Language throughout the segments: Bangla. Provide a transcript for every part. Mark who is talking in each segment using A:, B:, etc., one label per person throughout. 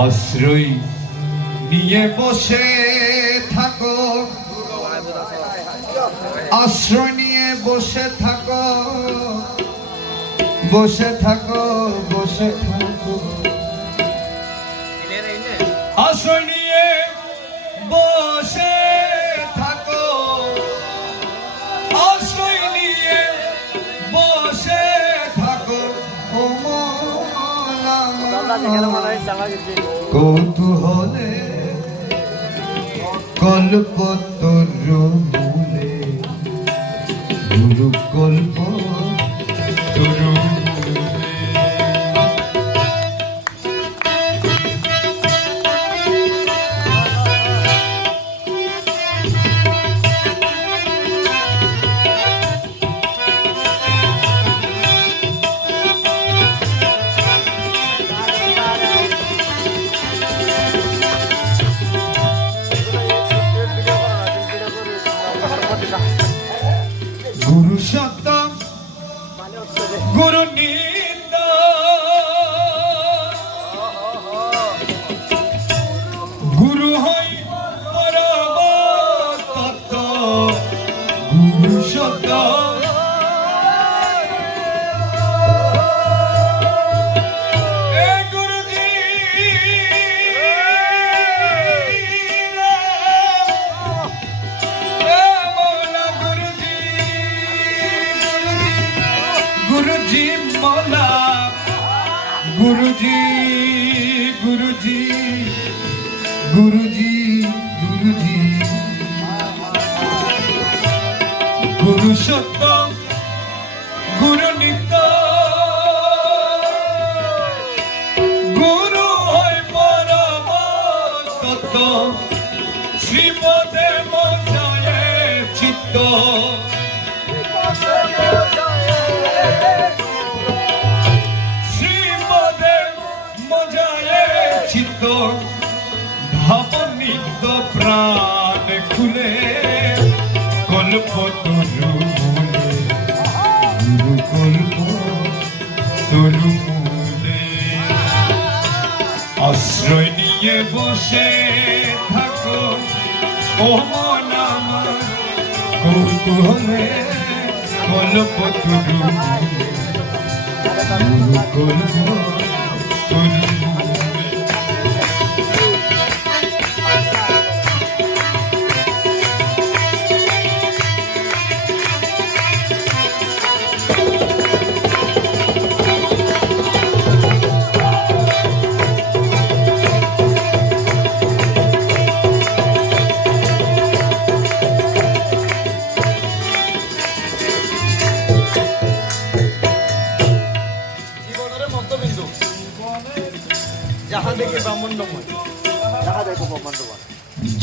A: আশ্রয় নিয়ে বসে থাকো। আশ্রয় নিয়ে বসে থাকো। বসে থাকো বসে থাকো। আশ্রয় কৌতূহলে কল্পতরু ভুলে গুরু কল্প বসে থাকো। ও মন আমার
B: কুকুমে বলব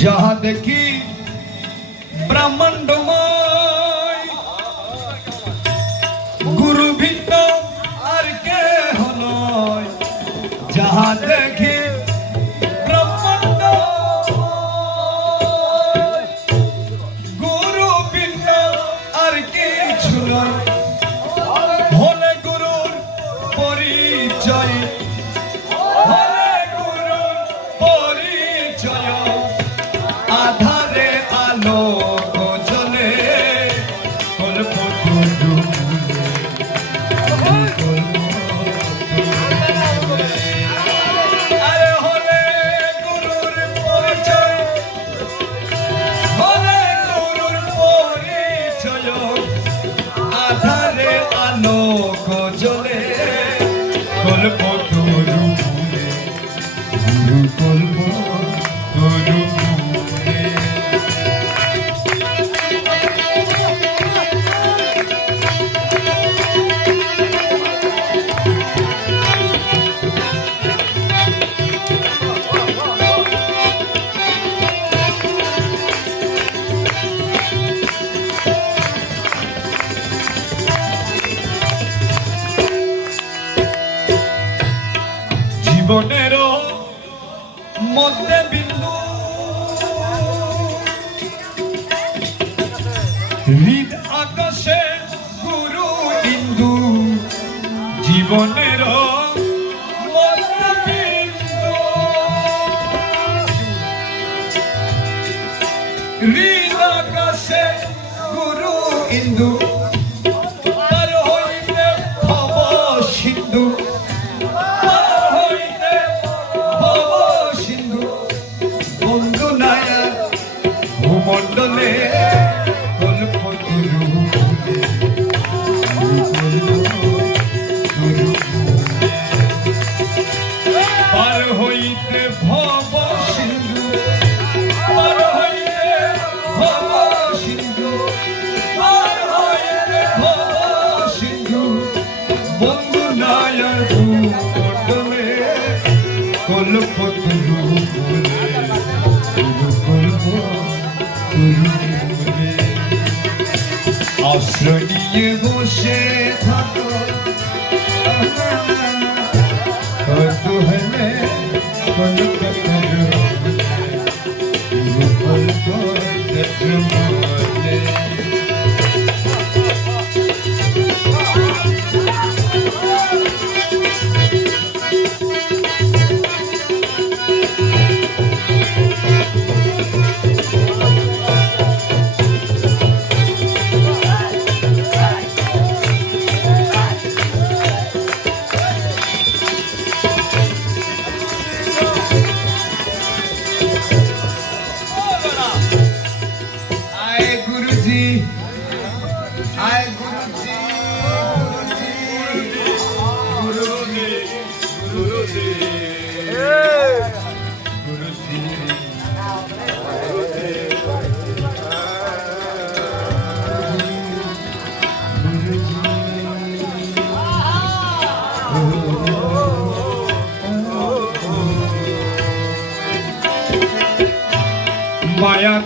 B: जहाँ देखी ब्राह्मण
A: में হৃদ আকাশে গুরু হিন্দু জীবনের হৃদ আকাশে গুরু ইন্দু তার হইতে সিন্ধু।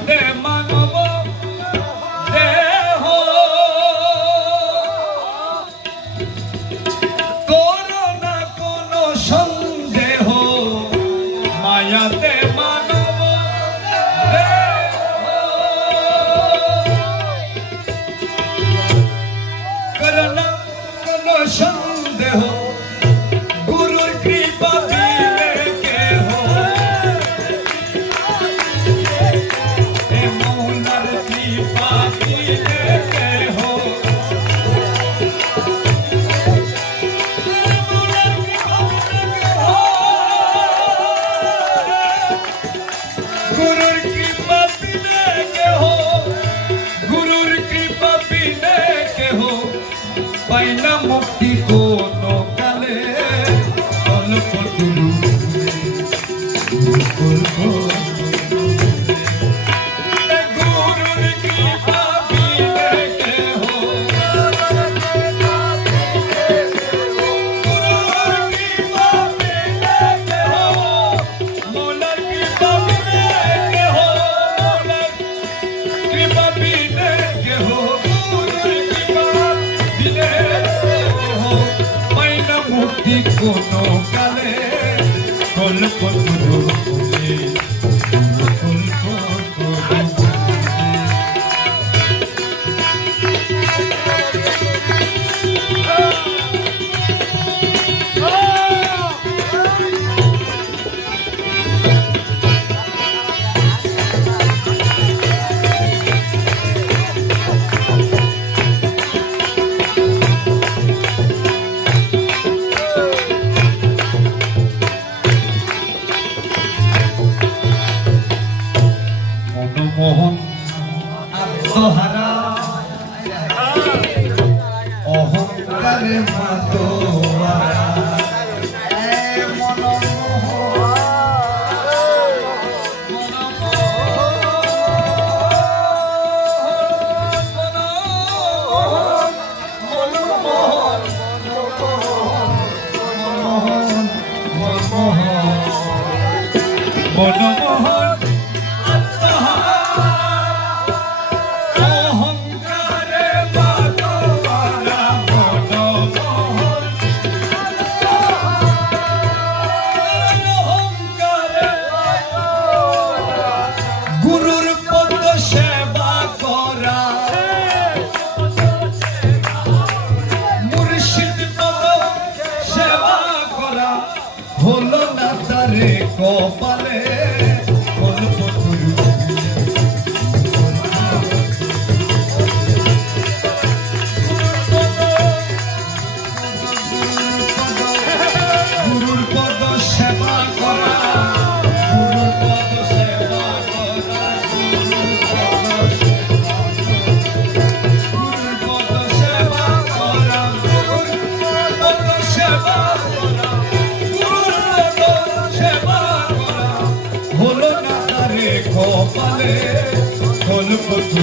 A: de mano Thank you.